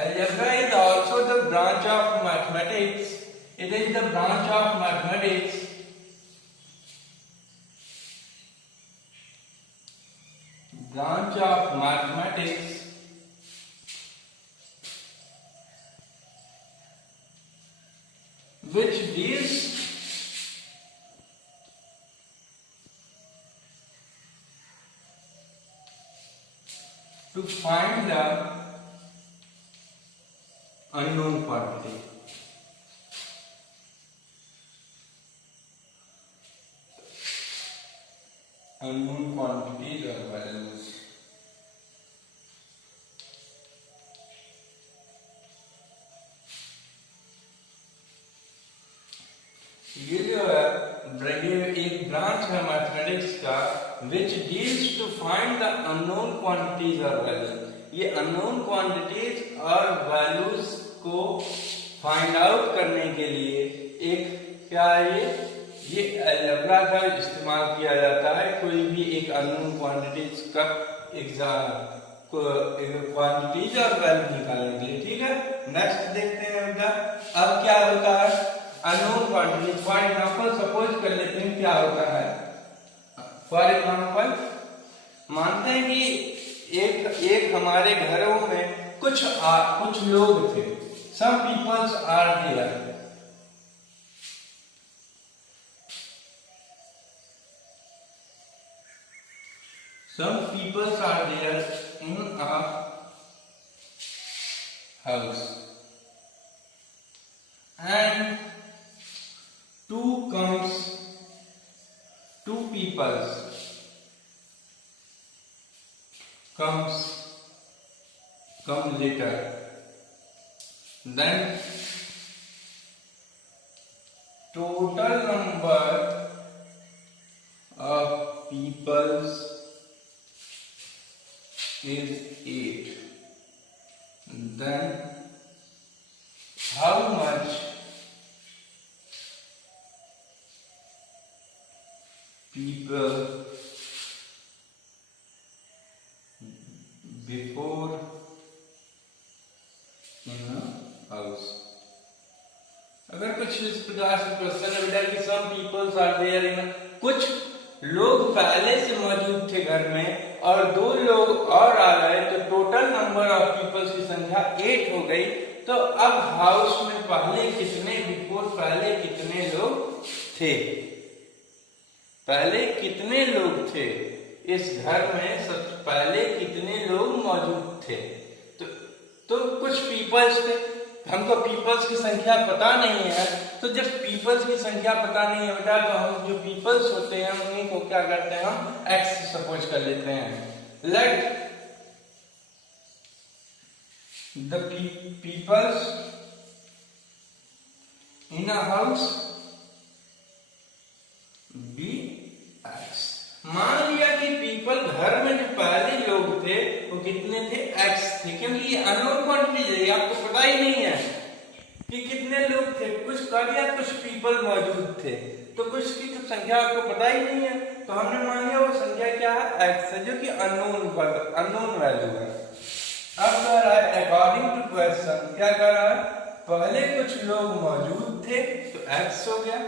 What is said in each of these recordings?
Algebra is also the branch of mathematics. It is the branch of mathematics which deals to find the unknown quantity. Unknown quantities or values. ये जो है ये एक branch है mathematics का which deals to find the unknown quantities और values. ये unknown quantities और वैल्यूज को फाइंड आउट करने के लिए एक क्या है ये अलजेब्रा का इस्तेमाल किया जाता है। कोई भी एक अननोन क्वांटिटीज का क्वांटिटीज और वैल्यू निकालने के लिए। ठीक है, नेक्स्ट देखते हैं बेटा अब क्या होता है unknown quantity. For example suppose कर लेते हैं क्या होता है। फॉर एग्जांपल मानते हैं कि एक हमारे घरों में कुछ लोग थे। Some peoples are there. Some peoples are there in a house and two peoples come later. Then total number of peoples is 8. Then how much people before in a house? अगर कुछ इस प्रकार से क्वेश्चन है बेटा कि सम peoples are there in, कुछ लोग पहले से मौजूद थे घर में और 2 लोग और आ गए तो टोटल नंबर ऑफ पीपल्स की संख्या 8 हो गई। तो अब हाउस में पहले कितने लोग थे? पहले कितने लोग थे इस घर में? सबसे पहले कितने लोग मौजूद थे? तो कुछ पीपल्स थे। हमको पीपल्स की संख्या पता नहीं है, तो जब पीपल्स की संख्या पता नहीं है बेटा तो हम जो पीपल्स होते हैं उन्हीं को क्या करते हैं हम एक्स सपोज कर लेते हैं। Let the peoples in a house be x. मान लिया कि पीपल घर में जो पहले लोग थे वो कितने थे? एक्स थे, क्योंकि ये अननोन क्वांटिटी है, आपको पता ही नहीं है कि कितने लोग थे। कुछ कर दिया, कुछ पीपल मौजूद थे तो कुछ की तो संख्या आपको पता ही नहीं है, तो हमने मान लिया वो संख्या क्या है? एक्स है, जो कि अननोन वैल्यू है। अब कह रहा है अकॉर्डिंग टू क्वेश्चन, क्या कह रहा है? पहले कुछ लोग मौजूद थे तो एक्स हो गया,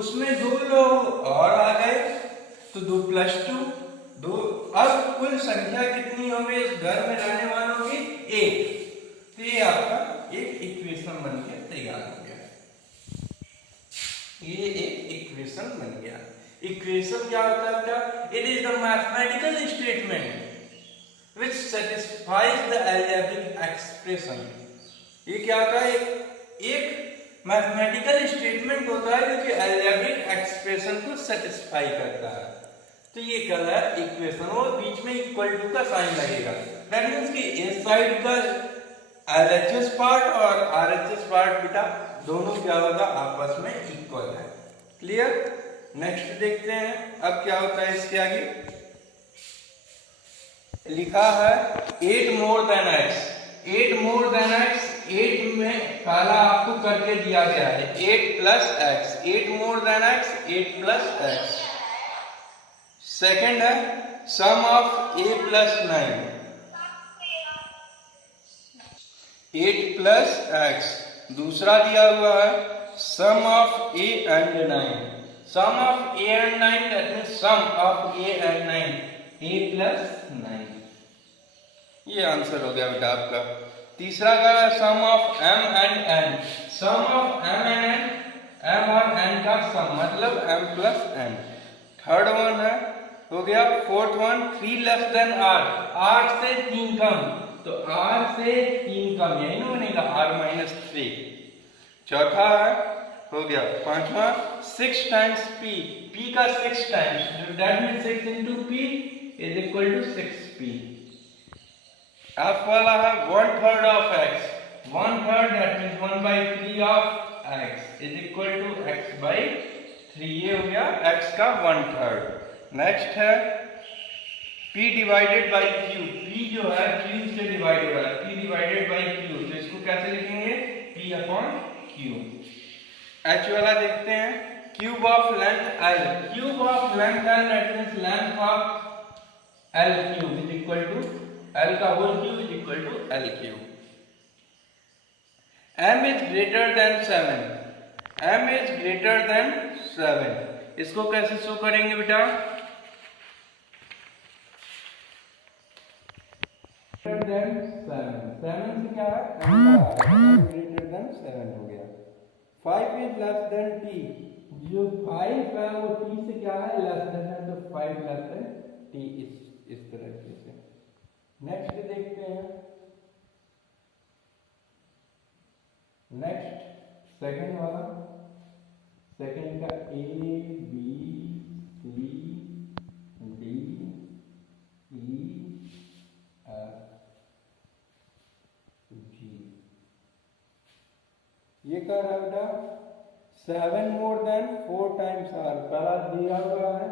उसमें 2 लोग और आ गए तो 2 + 2 अब कुल संख्या कितनी हो गई इस घर में रहने वालों की? 1। तो ये आपका एक इक्वेशन बन के तैयार हो गया। ये एक इक्वेशन बन गया। इक्वेशन क्या होता है बेटा? It is the mathematical statement which satisfies the algebraic expression. ये क्या होता है? एक मैथमेटिकल स्टेटमेंट होता है जो कि अलजेब्रिक एक्सप्रेशन को सेटिस्फाई करता है। तो ये क्या है? इक्वेशन, और बीच में इक्वल टू का साइन लगेगा। दैट मींस कि इस साइड का LHS पार्ट और RHS पार्ट बेटा दोनों क्या होगा? आपस में इक्वल है। क्लियर? नेक्स्ट देखते हैं अब क्या होता है इसके आगे। लिखा है 8 more than x. 8 more than x, 8 में पहला आपको करके दिया गया है 8 + x। 8 more than x, 8 + x। Second है sum of a + 9। 8 plus x. दूसरा दिया हुआ है sum of a and 9। Sum of a and 9 that means sum of a and 9 a plus 9। ये आंसर हो गया बेटा आपका। तीसरा का sum of m and n. Sum of m and n, m और एन का सम मतलब m plus N. Third one है हो गया। Fourth one 3 less than r, r से 3 कम, तो आर से 3 कम यही ना बनेगा आर माइनस 3। चौथा है हो गया। पांचवा 6 टाइम्स पी, पी का 6 times that means 6 into p is equal to 6p। F वाला है 1/3 of x, 1/3 that means 1/3 of x is equal to x by 3। ये हो गया x का 1/3। नेक्स्ट है p divided by q, p जो है q से डिवाइड हो रहा है, p डिवाइडेड बाई q, तो इसको कैसे लिखेंगे p अपॉन q। h वाला देखते हैं cube of length l, cube of length l that means length of l cube is equal to l का whole cube is equal to l cube. m is greater than 7, m is greater than 7, इसको कैसे show करेंगे बेटा? Greater than 7, 7 से क्या है m greater than 7 हो गया। 5 इज लेस देन t, जो 5 है वो t से क्या है लेस देन है, तो 5 लेस देन t इस तरह से। नेक्स्ट देखते हैं, नेक्स्ट सेकंड वाला, सेकंड का a b c d e f g। ये क्या है बेटा? 7 मोर देन 4 टाइम्स r। पहला दिया हुआ है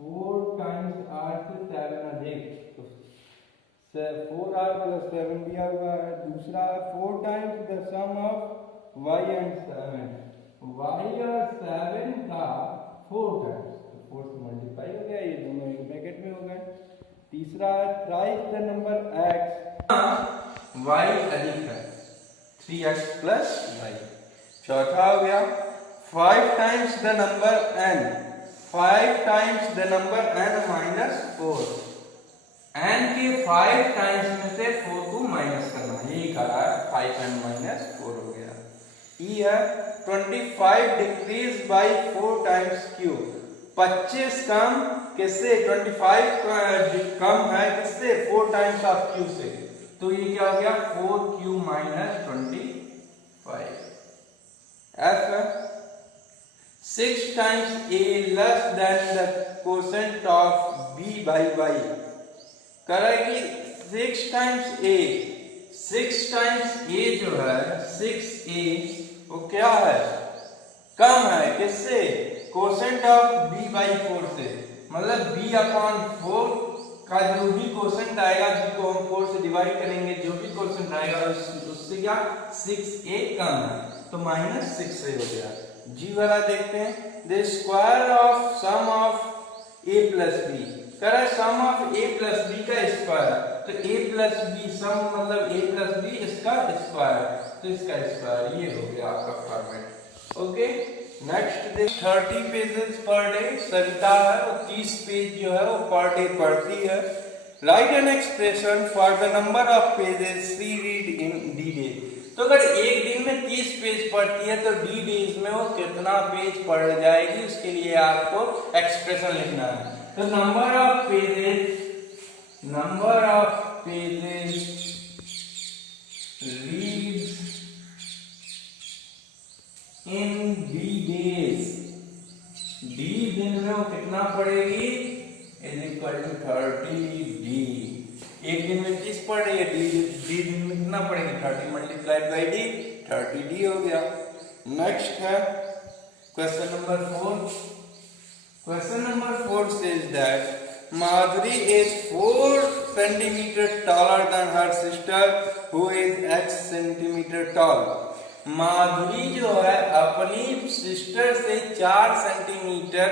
4 टाइम्स r से 7 अधिक, तो 4r प्लस 7 दिया हुआ है। दूसरा 4 times the sum of y and 7, y और 7 का 4 टाइम्स, तो 4 से मल्टीप्लाई हो गया, ये दोनों एक ब्रैकेट में हो गए। तीसरा thrice the number x, y अधिक है 3x प्लस y। चौथा हो गया 5 times the number n, 5 times the number n minus 4, n के 5 टाइम्स में से 4 को माइनस करना, यही कहा है 5n माइनस 4 हो गया। e है 25 डिक्रीज बाय 4 टाइम्स q, 25 कम किससे? 25 कम है किससे? 4 टाइम्स ऑफ q से, तो ये क्या हो गया 4q माइनस 25। f है 6 times a less than the quotient of b by y। करेगी 6 टाइम्स a, 6 टाइम्स a जो है 6a वो क्या है? कम है किससे? कोसेंट ऑफ b बाई 4 से, मतलब b अपॉन 4 का जो भी कोसेंट आएगा, b को हम 4 से डिवाइड करेंगे, जो भी कोसेंट आएगा उससे क्या 6a कम है, तो माइनस 6a हो गया। g वाला देखते हैं, the square of sum of a plus b, करा sum of a plus b का स्क्वायर, तो a प्लस b सम मतलब a प्लस b इसका स्क्वायर, तो इसका स्क्वायर, ये हो गया आपका फॉर्मेट। ओके, नेक्स्ट देख 30 पेजेस पर डे सविता है, वो 30 पेज जो है वो पर डे पढ़ती है। Right an expression for the number of pages she read in D day, तो अगर एक दिन में 30 पेज पढ़ती है तो डी डेज में वो कितना पेज पढ़ जाएगी, उसके लिए आपको एक्सप्रेशन लिखना है। तो number of pages read in D days, D दिन में वो कितना पढ़ेगी इज इक्वल टू 30 डी। एक दिन में 30 पढ़ रही है, डी दिन में कितना पढ़ेगी 30 मल्टीप्लाइड बाई डी, 30 डी हो गया। नेक्स्ट है question number 4। Question number 4 says that Madhuri is 4 centimeter taller than her sister who is x centimeter tall। माधुरी जो है अपनी सिस्टर से 4 सेंटीमीटर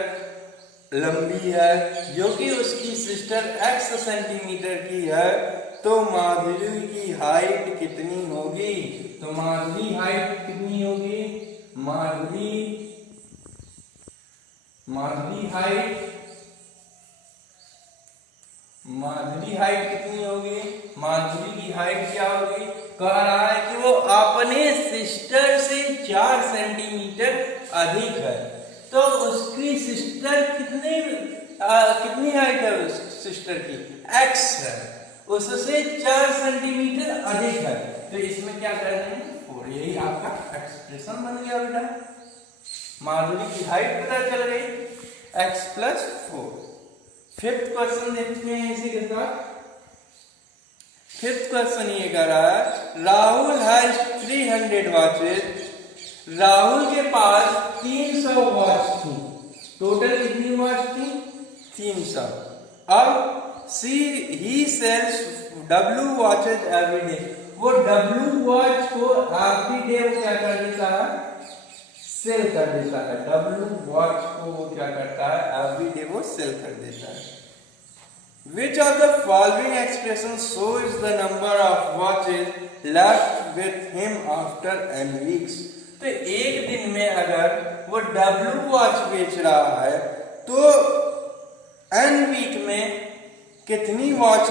लंबी है, जो कि उसकी सिस्टर x सेंटीमीटर की है, तो माधुरी की हाइट कितनी होगी? तो माधुरी हाइट कितनी होगी? माधुरी हाइट कितनी होगी? माधुरी की हाइट क्या होगी? कह रहा है कि वो अपने सिस्टर से 4 सेंटीमीटर अधिक है। तो उसकी सिस्टर कितनी हाइट है? उस सिस्टर की x है, उससे 4 सेंटीमीटर अधिक है। तो इसमें क्या कर रहे हैं? 4। यही आपका एक्सप्रेशन बन गया बेटा। माधुरी की हाइट पता चल गई, x + 4। फिफ्थ क्वेश्चन देखते हैं इसी के साथ। फिफ्थ क्वेश्चन ये कह रहा है राहुल हैज 300 वॉचेज। राहुल के पास 300 वॉच थी। टोटल कितनी वॉच थी? 300। अब ही sells W watches every day. वो W वॉच को एवरी डे वो क्या कर देता है? सेल कर देता है। W वॉच को वो क्या करता है? एवरी डे वो सेल कर देता है। Which of the following expressions shows the number of watches left with him after n weeks? तो एक दिन में अगर वो W वॉच बेच रहा है तो n वीक में कितनी watch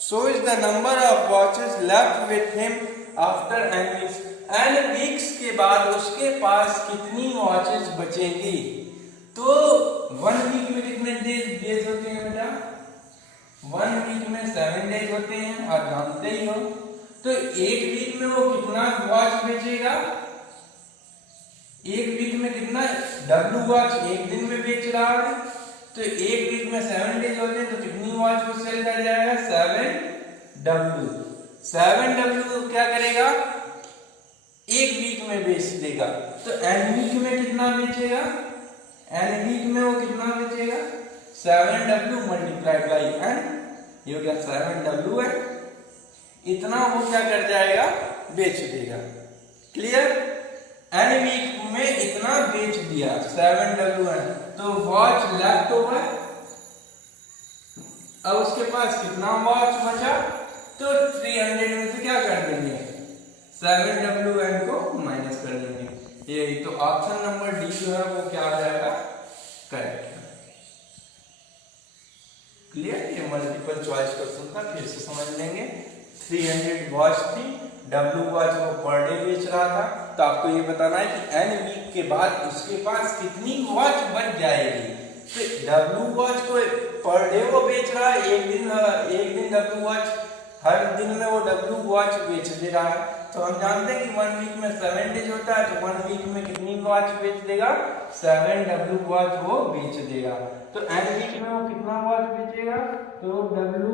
shows the number of watches left with him after n weeks? n weeks के बाद उसके पास कितनी वॉचेस बचेंगी? तो 1 वीक में कितने डेज होते हैं बेटा? 1 वीक में 7 डेज होते हैं, आप जानते ही हो। तो एक वीक में वो कितना वॉच बेचेगा? एक वीक में कितना W वॉच एक दिन में बेच रहा है, तो एक वीक में 7 डेज होते हैं, तो कितनी वॉच को सेल कर जाएगा? 7W। 7W क्या करेगा? एक वीक में बेच देगा। तो n वीक में कितना बेचेगा? n वीक में वो कितना बेचेगा? 7W मल्टीप्लाइड बाई n, ये हो गया 7W है। इतना वो क्या कर जाएगा? बेच देगा। क्लियर? n वीक में इतना बेच दिया 7W है, तो वॉच लेफ्ट ओवर। अब उसके पास कितना वॉच बचा? तो 300 में से क्या कर देंगे? 7WN को माइनस कर देंगे। यही तो ऑप्शन नंबर डी जो है वो क्या आ जाएगा? करेक्ट है। क्लियर? ये मल्टीपल चॉइस क्वेश्चन था, फिर से समझ लेंगे। 300 वॉच थी, W वॉच वो पर डे बेच रहा था, तो आपको ये बताना है कि n वीक के बाद उसके पास कितनी वॉच बच जाएगी। तो W वॉच को पर डे वो बेच रहा है, एक दिन W वॉच, हर दिन में वो W वॉच बेच दे रहा है। तो हम जानते हैं कि 1 वीक में 7 डेज होता है, तो 1 वीक में कितनी वॉच बेच देगा? 7W वॉच वो बेच देगा। तो n वीक में वो कितना वॉच बेचेगा? तो W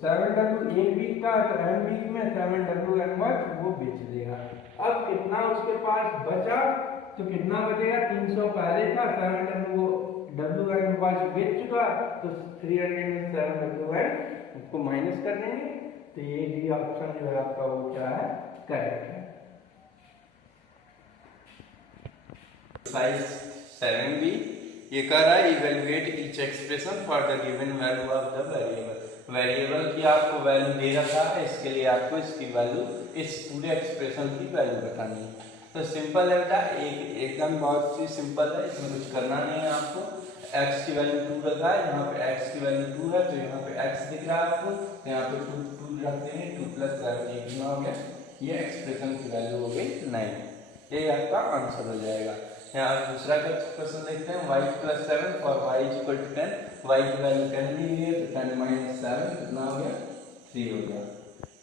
7W एक वीक का, तो n वीक में 7WN वॉच वो बेच देगा। अब कितना उसके पास बचा? तो कितना बचेगा? 300 पहले था, 7WN वॉच बेच चुका, तो 300 में 7WN को माइनस कर देंगे। तो ये भी ऑप्शन जो है आपका वो क्या है? करेक्ट है। एक्सरसाइज 7B ये कह रहा है evaluate each expression for the given value of the variable. Variable की आपको वैल्यू दे रखा है, इसके लिए आपको इसकी वैल्यू, इस पूरे एक्सप्रेशन की वैल्यू बतानी है। तो सिंपल है बेटा, एकदम बहुत ही सिंपल है, इसमें कुछ करना नहीं है आपको। x की वैल्यू 2 रखा है, यहाँ पे x की वैल्यू 2 है, तो यहाँ पे x दिख रहा है आपको, तो यहाँ पे 2 रखते हैं, 2 + 7 ये कितना हो गया? ये एक्सप्रेशन की वैल्यू हो गई 9। ये आपका आंसर हो जाएगा। यहाँ दूसरा क्वेश्चन देखते हैं, y + 7 फॉर y = 10। y की वैल्यू 10 दी हुई है, तो 10 - 7 कितना हो गया? 3 हो गया।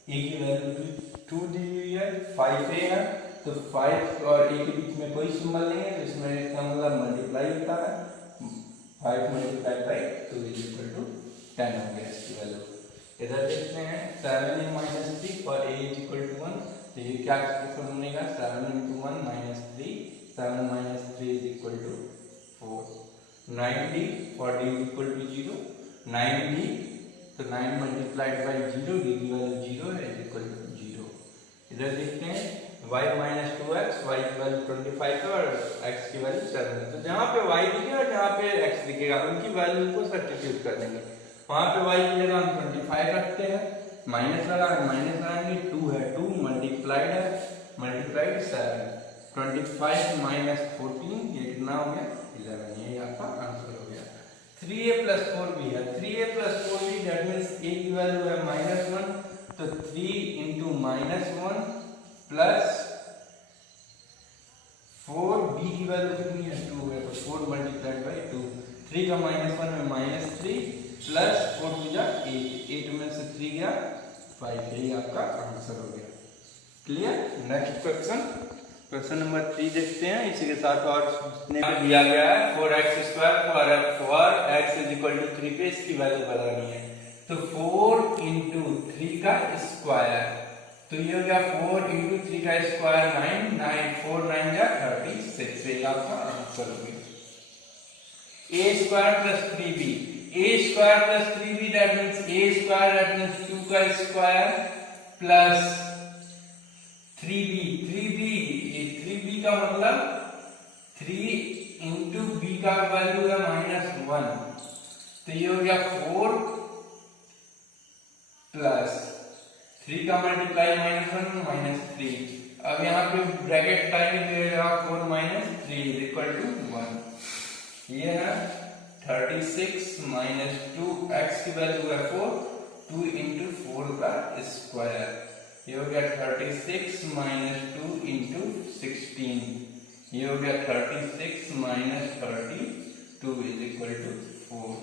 a की वैल्यू 2 दी हुई है, 5a है, तो 5 और a के बीच में कोई सिंबल नहीं है, तो इसमें इसका मतलब मल्टीप्लाई होता है। 5 × 2 = 10 हो गया इसकी वैल्यू। इधर देखते हैं 7a - 3 फॉर a = 1, तो ये क्या एक्सप्रेशन बनेगा? 7 × 1 - 3, 7 - 3 = 4। 9d फॉर d = 0, 9d, तो 9 × 0, d की वैल्यू 0 है, = 0। इधर देखते हैं y - 2x, y की वैल्यू 25 है और x की वैल्यू 7 है। तो जहाँ पे y दिखे और जहाँ पे x दिखेगा उनकी वैल्यू को सब्स्टिट्यूट कर देंगे। वहां पे y की जगह हम 25 रखते हैं, माइनस लगाएंगे 2 है, 2 मल्टीप्लाइड है, मल्टीप्लाइड 7, 25 माइनस 14 ये कितना हो गया 11, ये आपका आंसर हो गया। 3a प्लस 4b है, 3a plus 4b that means a की वैल्यू है -1, तो 3 इंटू -1 प्लस 4b की वैल्यू कितनी है 2 है, तो 4 मल्टीप्लाइड बाई 2, 3 का -1 में -3 प्लस 4 टू जा 8 में से 3 गया 5, यही आपका आंसर हो गया। क्लियर। नेक्स्ट क्वेश्चन नंबर 3 देखते हैं। इसी के साथ और दिया गया है 4x² for x is equal to 3 पे इसकी वैल्यू बतानी है, तो 4 इंटू 3 का स्क्वायर, तो ये हो गया 4 इंटू 3 का स्क्वायर 9, 4 9 जा 36, ये आपका आंसर हो गया। a² plus 3b, a² plus 3b that means a² that means 2 का स्क्वायर प्लस 3b का मतलब 3 इंटू b का वैल्यू है -1, तो ये हो गया 4 प्लस 3 का मल्टीप्लाई -1 -3, अब यहाँ पे ब्रैकेट टाइप देगा 4 - 3 इज इक्वल टू 1, ये है 36 माइनस 2, x की वैल्यू है 4, 2 इंटू 4 का स्क्वायर, ये हो गया 36 माइनस 2 इंटू 16, ये हो गया 36 माइनस 32 इज इक्वल टू 4।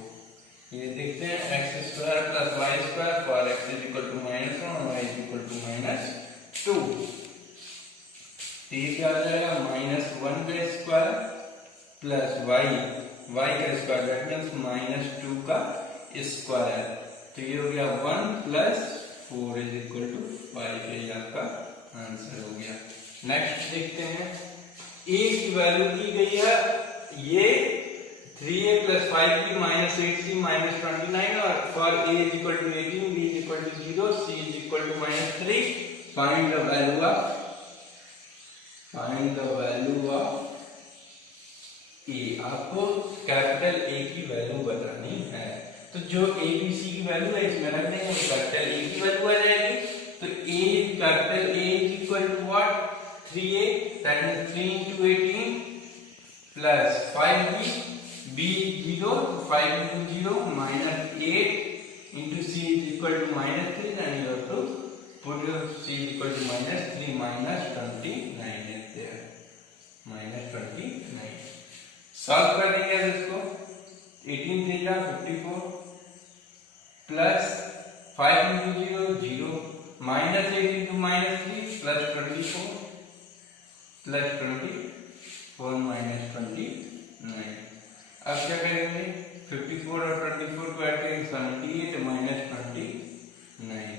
ये देखते हैं x² plus y² for x is equal to -1 और y इज इक्वल टू -2, ये क्या आ जाएगा -1 का स्क्वायर प्लस y का स्क्वायर दैट मीन्स -2 का स्क्वायर, तो ये हो गया 1 प्लस 4 इज इक्वल टू 5, ये आपका आंसर हो गया। नेक्स्ट देखते हैं, a की वैल्यू दी गई है ये 3a प्लस 5b -8c -29 और for a is equal to 18, b is equal to 0, c is equal to -3, find the value of a, आपको कैपिटल A की वैल्यू बतानी है, तो जो a b c की वैल्यू है इसमें रख देंगे, कैपिटल A की वैल्यू आ जाएगी, तो a capital A is equal to what 3a that means 3 into 18 plus 5b, b 0, 5 into 0 minus 8 into c is equal to -3, then you have to put your c is equal to -3 minus 29 is there, -29 solve कर देंगे इसको, 18 3 जा 54 plus 5 into 0 0 minus 8 into -3 plus 24 plus 24 minus 29, अब क्या करेंगे 54 और 24 को add करेंगे 78 minus 29,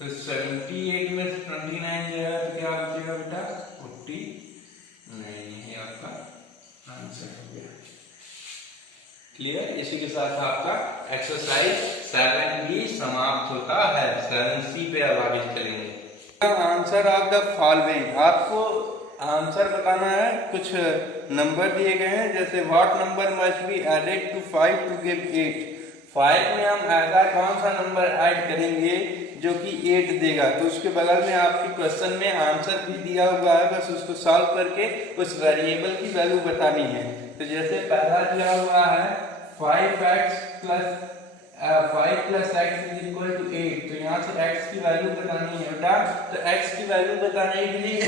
तो 78 में से 29 जाएगा तो क्या बचेगा बेटा 49, ये आपका आंसर हो गया। क्लियर। इसी के साथ आपका एक्सरसाइज 7b समाप्त होता है। 7c पे अब आगे चलेंगे। आंसर ऑफ द फॉलोइंग, आपको आंसर बताना है, कुछ नंबर दिए गए हैं, जैसे what number must be added to 5 to give 8। 5 में हम ऐसा कौन सा नंबर ऐड करेंगे जो कि 8 देगा, तो उसके बगल में आपके क्वेश्चन में आंसर भी दिया हुआ है, बस उसको सॉल्व करके उस वेरिएबल की वैल्यू बतानी है। तो जैसे पहला दिया हुआ है 5x plus x is equal to 8, तो यहाँ से x की वैल्यू बतानी है बेटा, तो x की वैल्यू बताने के लिए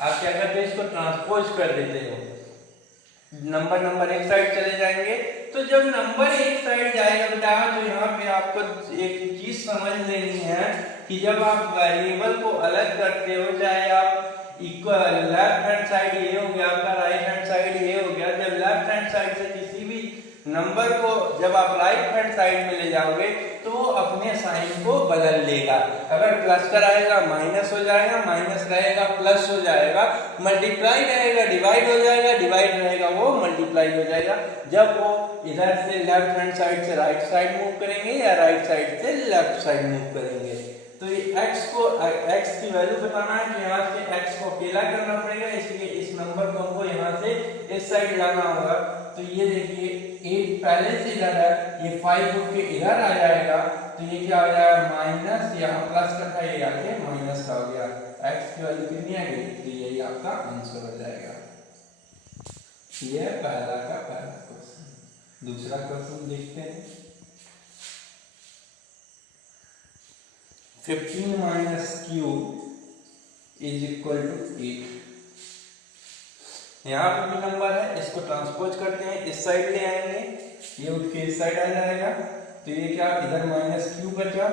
आप क्या करते हैं, इसको ट्रांसपोज कर देते हो, नंबर एक साइड चले जाएंगे। तो जब नंबर एक साइड जाएगा बेटा, तो यहाँ पे आपको एक चीज समझ लेनी है कि जब आप वेरिएबल को अलग करते हो, चाहे आप इक्वल लेफ्ट हैंड साइड ये हो गया आपका, राइट हैंड साइड ये हो गया, जब लेफ्ट हैंड साइड से किसी भी नंबर को जब आप राइट हैंड साइड में ले जाओगे तो वो अपने साइन को बदल लेगा। अगर प्लस का रहेगा माइनस हो जाएगा, माइनस रहेगा प्लस हो जाएगा, मल्टीप्लाई रहेगा डिवाइड हो जाएगा, डिवाइड रहेगा वो मल्टीप्लाई हो जाएगा। जब वो इधर से लेफ्ट हैंड साइड से राइट साइड मूव करेंगे या राइट साइड से लेफ्ट साइड मूव करेंगे, तो ये x की वैल्यू बताना है, तो यहाँ से x को अकेला करना पड़ेगा, इसलिए इस नंबर को हमको यहाँ से इस साइड लाना होगा। तो ये देखिए 8 पहले से इधर है, ये 5 उठ के इधर आ जाएगा, तो ये क्या हो जाएगा माइनस, यहाँ प्लस का था ये आके माइनस का हो गया, x की वैल्यू कितनी आ गई, तो यही आपका आंसर हो जाएगा। ये पहला क्वेश्चन। दूसरा क्वेश्चन देखते हैं। 15 minus q is equal to 8। यहाँ पे भी नंबर है, इसको ट्रांसपोज करते हैं, इस साइड ले आएंगे, ये उठ के इस साइड आ जाएगा, तो ये क्या इधर माइनस क्यू बचा,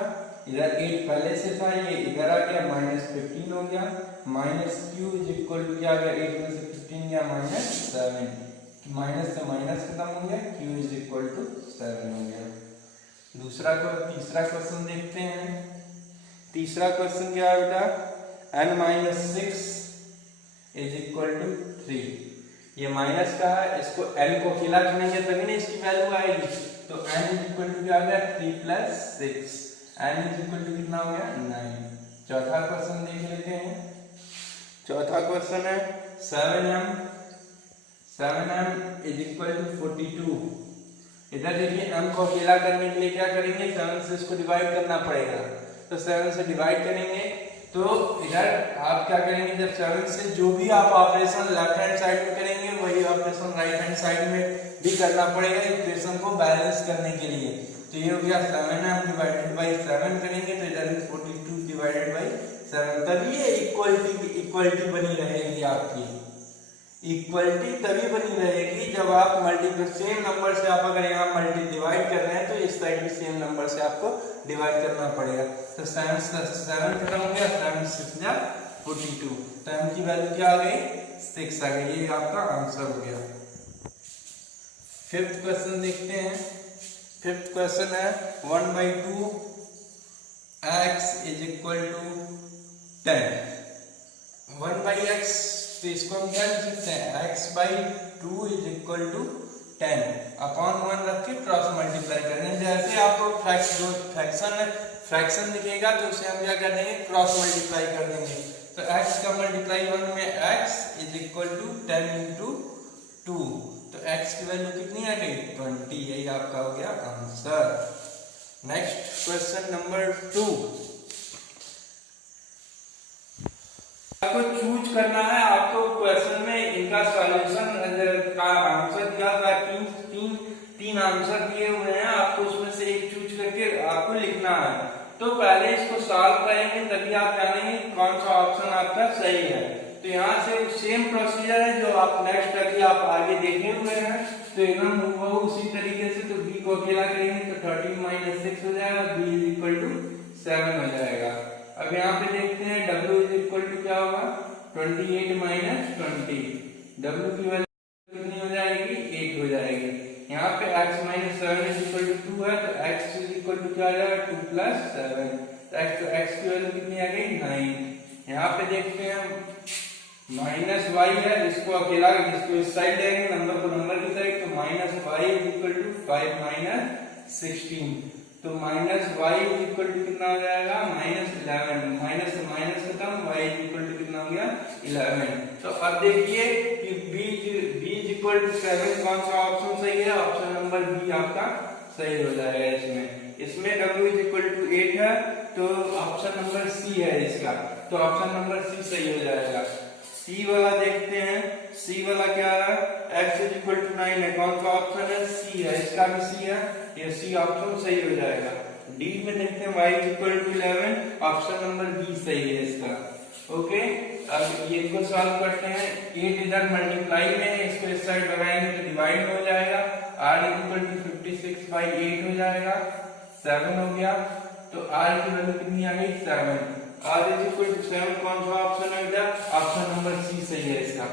इधर 8 पहले से था, ये इधर आ गया माइनस 15 हो गया, minus q is equal to क्या आ गया 8 में से 15 गया माइनस 7, माइनस से माइनस खत्म हो गया, क्यू इज इक्वल टू 7 हो गया। तीसरा क्वेश्चन देखते हैं। तीसरा क्वेश्चन क्या है बेटा, n minus 6 is equal to 3। ये माइनस का है, इसको n को अकेला चुनेंगे तभी ना इसकी वैल्यू आएगी, तो n इज इक्वल टू क्या आ गया 3 plus 6, n is equal to कितना हो गया 9। चौथा क्वेश्चन देख लेते हैं। चौथा क्वेश्चन है 7m इज इक्वल टू 42। इधर देखिए m को अकेला करने के लिए क्या करेंगे, 7 से इसको डिवाइड करना पड़ेगा, तो 7 से डिवाइड करेंगे, तो इधर आप क्या करेंगे, जब 7 से जो भी आप ऑपरेशन लेफ्ट हैंड साइड में करेंगे वही ऑपरेशन राइट हैंड साइड में भी करना पड़ेगा इक्वेशन को बैलेंस करने के लिए। तो ये हो गया 7m डिवाइडेड बाई 7 करेंगे, तो इधर 42 डिवाइडेड बाई 7, तभी ये इक्वलिटी बनी रहेगी आपकी। इक्वलिटी तभी बनी रहेगी जब आप मल्टीपल सेम नंबर से, आप अगर यहाँ मल्टी डिवाइड कर रहे हैं तो इस साइड भी सेम नंबर से आपको डिवाइड करना पड़ेगा। तो 7 खत्म हो गया, 7 6 जा 42, तो m की वैल्यू क्या आ गई 6 आ गई, ये आपका आंसर हो गया। फिफ्थ क्वेश्चन देखते हैं। फिफ्थ क्वेश्चन है 1/2 x is equal to 10। 1/x, तो इसको हम क्या लिख सकते हैं, x/2 is equal to 10 upon 1 रख के क्रॉस मल्टीप्लाई करने, जैसे आपको फ्रैक्शन दिखेगा तो उसे हम क्या कर देंगे क्रॉस मल्टीप्लाई कर देंगे। तो x का मल्टीप्लाई 1 में x is equal to 10 into 2, तो x की वैल्यू कितनी आ गई 20, यही आपका हो गया आंसर। नेक्स्ट क्वेश्चन नंबर 2, आपको चूज करना है, आपको क्वेश्चन में इनका सॉल्यूशन का आंसर दिया था, तीन आंसर दिए हुए हैं, आपको उसमें से एक चूज करके आपको लिखना है। तो पहले इसको सॉल्व करेंगे तभी आप जानेंगे कौन सा ऑप्शन आपका सही है। तो यहाँ से सेम प्रोसीजर है जो आप नेक्स्ट अभी आप आगे देखे हुए हैं, तो एकदम वो उसी तरीके से। तो b को अकेला करेंगे तो 13 माइनस 6 हो जाएगा, b इज इक्वल टू 7 हो जाएगा। अब यहाँ पे देखते हैं w इज इक्वल टू क्या होगा 28 माइनस 20, w की वैल्यू कितनी हो जाएगी 8 हो जाएगी। यहाँ पे x minus 7 is equal to 2 है, तो x इज इक्वल टू क्या आ जाएगा 2 प्लस 7, तो x की वैल्यू कितनी आ गई 9। यहाँ पे देखते हैं माइनस y है, इसको अकेला इसको इस साइड लेंगे, नंबर को नंबर की साइड, तो minus y is equal to 5 minus 16, तो minus y is equal to कितना हो जाएगा माइनस 11, माइनस से माइनस खत्म, y इज इक्वल टू कितना हो गया 11। तो अब देखिए कि b इज इक्वल टू 7 कौन सा ऑप्शन सही है, ऑप्शन नंबर बी आपका सही हो जाएगा। इसमें w इज इक्वल टू 8 है, तो ऑप्शन नंबर सी है इसका, तो ऑप्शन नंबर सी सही हो जाएगा। सी वाला देखते हैं, सी वाला क्या है, x इज इक्वल टू 9 है, कौन सा ऑप्शन है सी है, इसका भी सी है, ये सी ऑप्शन सही हो जाएगा। डी में देखते हैं y is equal to 11, option number B सही है इसका। ओके, अब ये इनको सॉल्व करते हैं। 8 इधर मल्टीप्लाई में है, इसको इस साइड लगाएंगे तो डिवाइड हो जाएगा, r इज इक्वल टू 56/8 हो जाएगा, 7 हो गया, तो r की वैल्यू कितनी आ गई 7, r इज इक्वल टू 7 कौन सा ऑप्शन है इधर, ऑप्शन नंबर सी सही है इसका।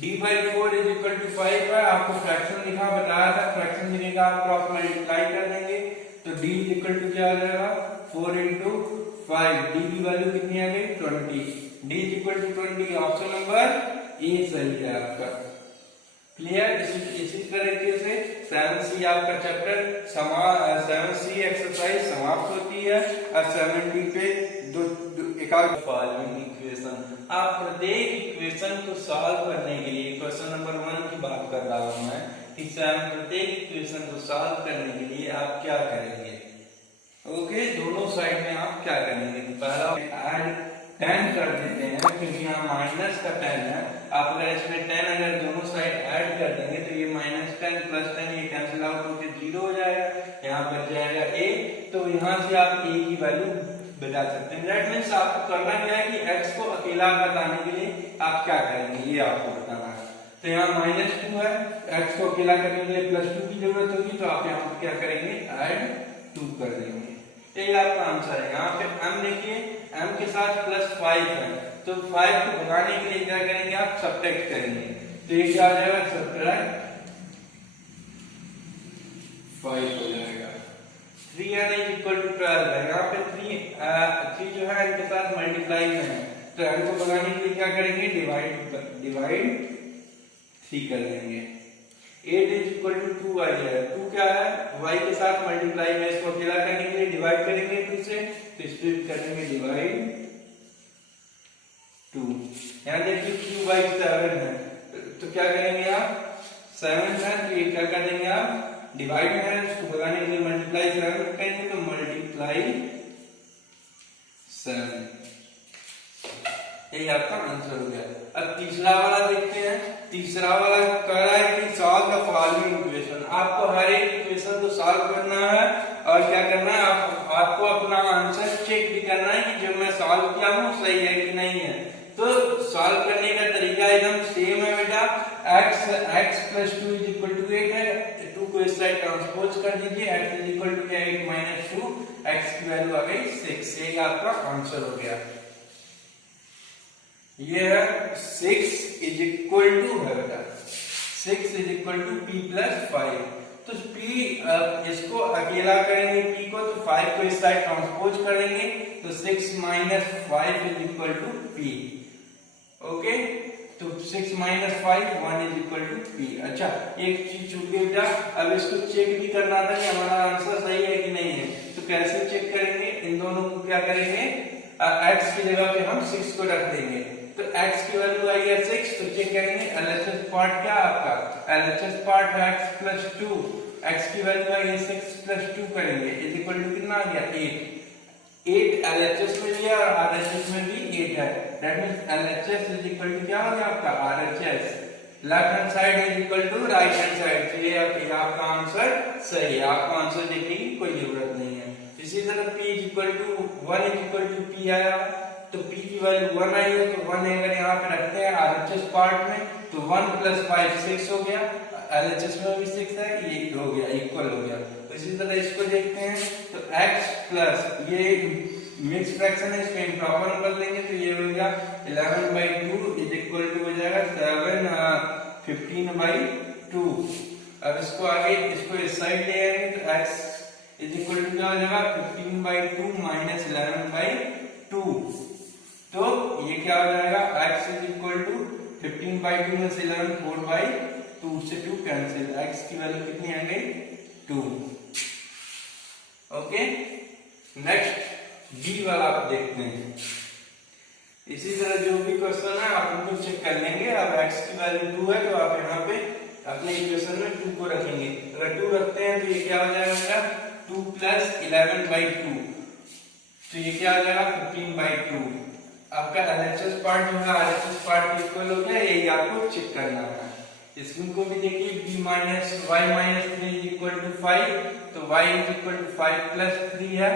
d/4 इज इक्वल टू 5 है, आपको फ्रैक्शन लिखा बताया था, फ्रैक्शन दिखेगा आप क्रॉस मल्टीप्लाई कर देंगे, तो d इज इक्वल टू क्या आ जाएगा 4 इंटू 5, d की वैल्यू कितनी आ गई 20, d is equal to 20, option number A सही है आपका। क्लियर। इसी तरीके से 7C आपका चैप्टर 7C एक्सरसाइज समाप्त होती है और 7D पे दो देखा फॉलोइंग इक्वेशन। आप प्रत्येक इक्वेशन को सॉल्व करने के लिए क्वेश्चन नंबर 1 की बात कर रहा हूं मैं कि प्रत्येक इक्वेशन को सॉल्व करने के लिए आप क्या करेंगे। ओके, दोनों साइड में आप क्या करेंगे, पहला ऐड 10 कर देते हैं क्योंकि यहाँ माइनस का 10 है। आप अगर इसमें 10 अगर दोनों साइड ऐड कर देंगे तो ये -10 + 10 ये कैंसिल आउट होकर 0 हो जाएगा, यहाँ बच जाएगा a। तो यहाँ से आप a की वैल्यू बता सकते हैं। दैट मीन्स आपको करना क्या है कि x को अकेला बताने के लिए आप क्या करेंगे, ये आपको बताना है। तो यहाँ -2 है, x को अकेला करने के लिए +2 की जरूरत होगी, तो आप यहाँ क्या करेंगे, ऐड 2 कर देंगे। ये आपका आंसर है। यहाँ पे m देखिए, m के साथ +5 है, तो 5 को भगाने के लिए क्या करेंगे, आप सब्ट्रैक्ट करेंगे। तो ये क्या हो जाएगा, सब्ट्रैक्ट 5 हो जाएगा। 3n = 12 है, यहाँ पे 3 जो है इनके साथ मल्टीप्लाई में है, तो n को भगाने के लिए क्या करेंगे, डिवाइड 3 कर देंगे। 8 = 2y है, 2 क्या है, y के साथ मल्टीप्लाई में, इसको अकेला करने के लिए डिवाइड करेंगे 2 से, तो स्प्लिट करेंगे डिवाइड 2। यहाँ देखिए 3/7 है, तो क्या करेंगे आप, 7 है तो ये क्या कर देंगे आप, डिवाइड में है, इसको भगाने के लिए मल्टीप्लाई 7 करेंगे, तो मल्टीप्लाई 7। यही आपका आंसर हो गया। अब तीसरा वाला देखते हैं। तीसरा वाला कह रहा है कि सॉल्व द फॉलोइंग इक्वेशन। आपको हर एक इक्वेशन को सॉल्व करना है और क्या करना है, आपको अपना आंसर चेक भी करना है कि जो मैं सॉल्व किया हूँ सही है कि नहीं है। तो सॉल्व करने का तरीका एकदम सेम है बेटा। x + 2 = 8 है, 2 को इस साइड ट्रांसपोज कर दीजिए, x = 8 - 2, x की वैल्यू आ गई 6। ये आपका आंसर हो गया। ये है 6 = है बेटा, 6 = p + 5। तो p इसको अकेला करेंगे p को, तो 5 को इस साइड ट्रांसपोज करेंगे, तो 6 - 5 = p। ओके, तो 6 - 5 1 = p। अच्छा, एक चीज छूट गई बेटा, अब इसको चेक भी करना था कि हमारा आंसर सही है कि नहीं है। तो कैसे चेक करेंगे, इन दोनों को क्या करेंगे, x की जगह पे हम 6 को रख देंगे, तो x की वैल्यू आई है 6। तो चेक करेंगे LHS पार्ट क्या आपका, LHS पार्ट है x + 2, x की वैल्यू आई है 6 + 2 करेंगे, इक्वल टू कितना आ गया, 8। 8 LHS में लिया और RHS में भी 8 है, that means LHS equal to क्या हो गया आपका, RHS। Left hand side is equal to right hand side. तो ये आपका आंसर सही है, आपको आंसर देखने की कोई जरूरत नहीं है। इसी तरह p = 1 = p आया, तो p की वैल्यू 1 आई है, तो 1 अगर यहाँ पे रखते हैं RHS पार्ट में, तो 1 + 5 6 हो गया, LHS में भी 6 है, ये हो गया, इक्वल हो गया। तो इसी तरह इसको देखते हैं, तो x प्लस ये मिक्स फ्रैक्शन है, इसको इम्प्रॉपर कर लेंगे, तो ये हो गया 11/2 = हो जाएगा 15/2। अब इसको आगे इसको इस साइड ले आएंगे, तो x = क्या हो जाएगा, 15/2 - 11/2। तो ये क्या हो जाएगा, x = 15/2 में से 11 4/2 से 2 कैंसिल, x की वैल्यू कितनी आ गई, 2। ओके, नेक्स्ट b वाला आप देखते हैं। इसी तरह जो भी क्वेश्चन है आप उनको चेक कर लेंगे। अब x की वैल्यू 2 है, तो आप यहाँ पे अपने इक्वेशन में 2 को रखेंगे। अगर 2 रखते हैं तो ये क्या हो जाएगा, 2 + 11/2, तो ये क्या हो जाएगा 15/2। आपका LHS पार्ट जो है RHS पार्ट इक्वल हो गया, यही आपको चेक करना है। इसको भी देखिए, b - y - 3 = 5, तो y = 5 + 3 है,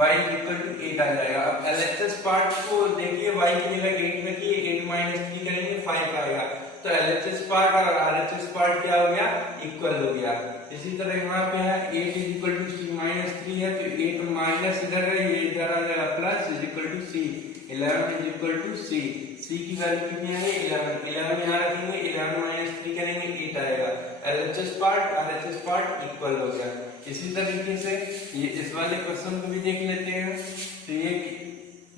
y = 8 आ जाएगा। अब LHS पार्ट को देखिए, y की जगह 8 रखिए, 8 - 3 करेंगे 5 आएगा, तो LHS पार्ट और RHS पार्ट क्या हो गया, इक्वल हो गया। इसी तरह यहाँ पे है 8 = c - 3 है, तो 8 माइनस इधर है, ये इधर आ जाएगा प्लस = c, 11 = c। c की वैल्यू कितनी है, 11 यहाँ रखेंगे, 11 - 3 करेंगे, 8 आएगा। LHS part RHS part equal हो गया। इसी तरीके से ये इस वाले क्वेश्चन को भी देख लेते हैं। तो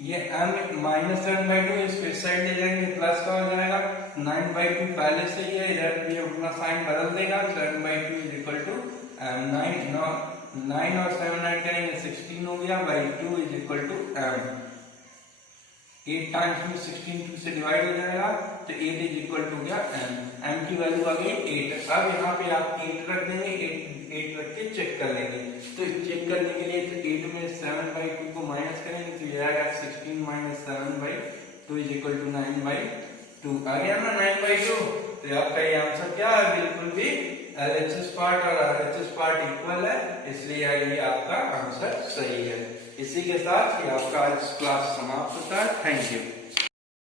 ये m -7/2, इसको इस साइड ले जाएंगे, प्लस का हो जाएगा 9/2 पहले से ही है, इधर ये अपना साइन बदल देगा, 7/2 = m। 9 और 7 ऐड करेंगे 16 हो गया, 2 = m। 8 टाइम्स में 16 2 से डिवाइड हो जाएगा, तो 8 इज इक्वल टू क्या m, m की वैल्यू आ गई 8। अब यहाँ पे आप 8 रख देंगे, 8 रख के चेक कर लेंगे। तो चेक करने के लिए तो 8 में 7/2 को माइनस करेंगे तो ये आएगा 16 माइनस 7/2 इज इक्वल टू 9/2 आ गया ना 9/2। तो आपका ये आंसर क्या है, बिल्कुल भी LHS पार्ट और RHS पार्ट इक्वल है, इसलिए ये आपका आंसर सही है। इसी के साथ ये आपका आज क्लास समाप्त होता है। Thank you.